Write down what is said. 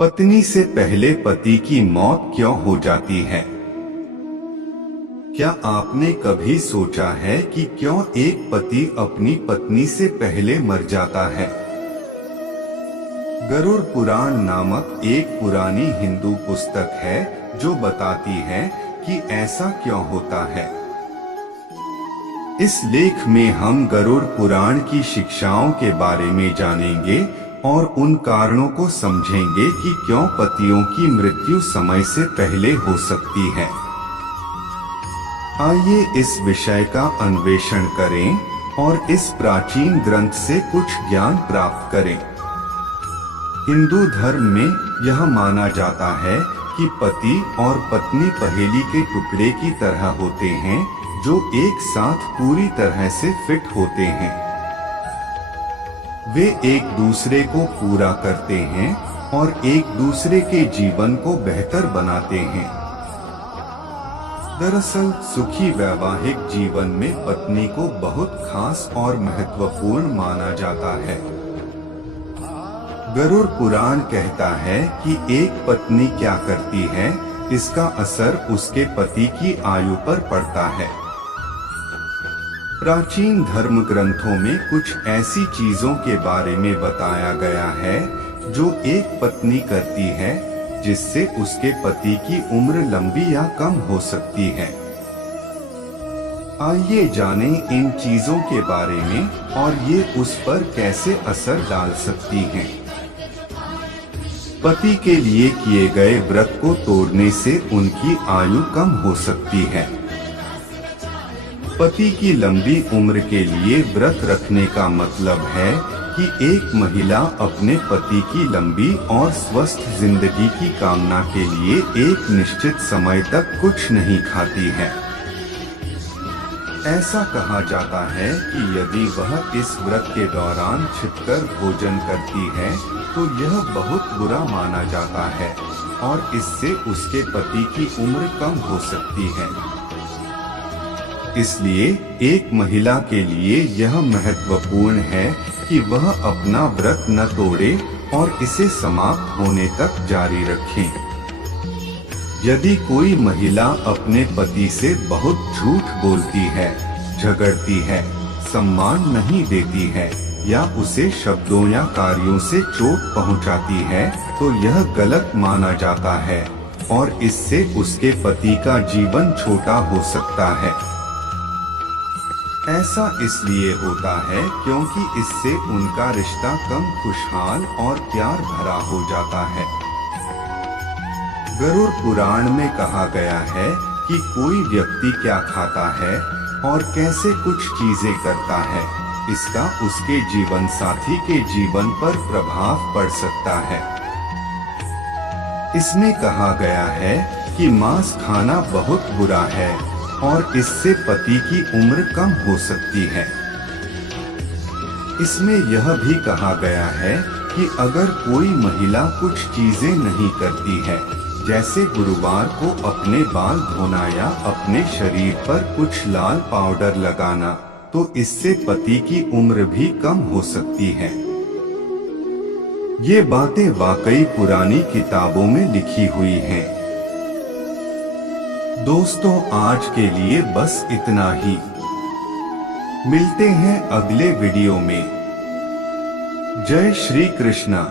पत्नी से पहले पति की मौत क्यों हो जाती है? क्या आपने कभी सोचा है कि क्यों एक पति अपनी पत्नी से पहले मर जाता है? गरुड़ पुराण नामक एक पुरानी हिंदू पुस्तक है जो बताती है कि ऐसा क्यों होता है। इस लेख में हम गरुड़ पुराण की शिक्षाओं के बारे में जानेंगे और उन कारणों को समझेंगे कि क्यों पतियों की मृत्यु समय से पहले हो सकती है। आइए इस विषय का अन्वेषण करें और इस प्राचीन ग्रंथ से कुछ ज्ञान प्राप्त करें। हिंदू धर्म में यह माना जाता है कि पति और पत्नी पहेली के टुकड़े की तरह होते हैं जो एक साथ पूरी तरह से फिट होते हैं। वे एक दूसरे को पूरा करते हैं और एक दूसरे के जीवन को बेहतर बनाते हैं। दरअसल सुखी वैवाहिक जीवन में पत्नी को बहुत खास और महत्वपूर्ण माना जाता है। गरुड़ पुराण कहता है कि एक पत्नी क्या करती है, इसका असर उसके पति की आयु पर पड़ता है। प्राचीन धर्म ग्रंथों में कुछ ऐसी चीजों के बारे में बताया गया है जो एक पत्नी करती है जिससे उसके पति की उम्र लंबी या कम हो सकती है। आइए जानें इन चीजों के बारे में और ये उस पर कैसे असर डाल सकती हैं। पति के लिए किए गए व्रत को तोड़ने से उनकी आयु कम हो सकती है। पति की लंबी उम्र के लिए व्रत रखने का मतलब है कि एक महिला अपने पति की लंबी और स्वस्थ जिंदगी की कामना के लिए एक निश्चित समय तक कुछ नहीं खाती है। ऐसा कहा जाता है कि यदि वह इस व्रत के दौरान छिपकर भोजन करती है तो यह बहुत बुरा माना जाता है और इससे उसके पति की उम्र कम हो सकती है। इसलिए एक महिला के लिए यह महत्वपूर्ण है कि वह अपना व्रत न तोड़े और इसे समाप्त होने तक जारी रखे। यदि कोई महिला अपने पति से बहुत झूठ बोलती है, झगड़ती है, सम्मान नहीं देती है या उसे शब्दों या कार्यों से चोट पहुंचाती है तो यह गलत माना जाता है और इससे उसके पति का जीवन छोटा हो सकता है। ऐसा इसलिए होता है क्योंकि इससे उनका रिश्ता कम खुशहाल और प्यार भरा हो जाता है। गरुड़ पुराण में कहा गया है कि कोई व्यक्ति क्या खाता है और कैसे कुछ चीजें करता है, इसका उसके जीवन साथी के जीवन पर प्रभाव पड़ सकता है। इसमें कहा गया है कि मांस खाना बहुत बुरा है और इससे पति की उम्र कम हो सकती है। इसमें यह भी कहा गया है कि अगर कोई महिला कुछ चीजें नहीं करती है, जैसे गुरुवार को अपने बाल धोना या अपने शरीर पर कुछ लाल पाउडर लगाना, तो इससे पति की उम्र भी कम हो सकती है। ये बातें वाकई पुरानी किताबों में लिखी हुई हैं। दोस्तों, आज के लिए बस इतना ही। मिलते हैं अगले वीडियो में। जय श्री कृष्णा।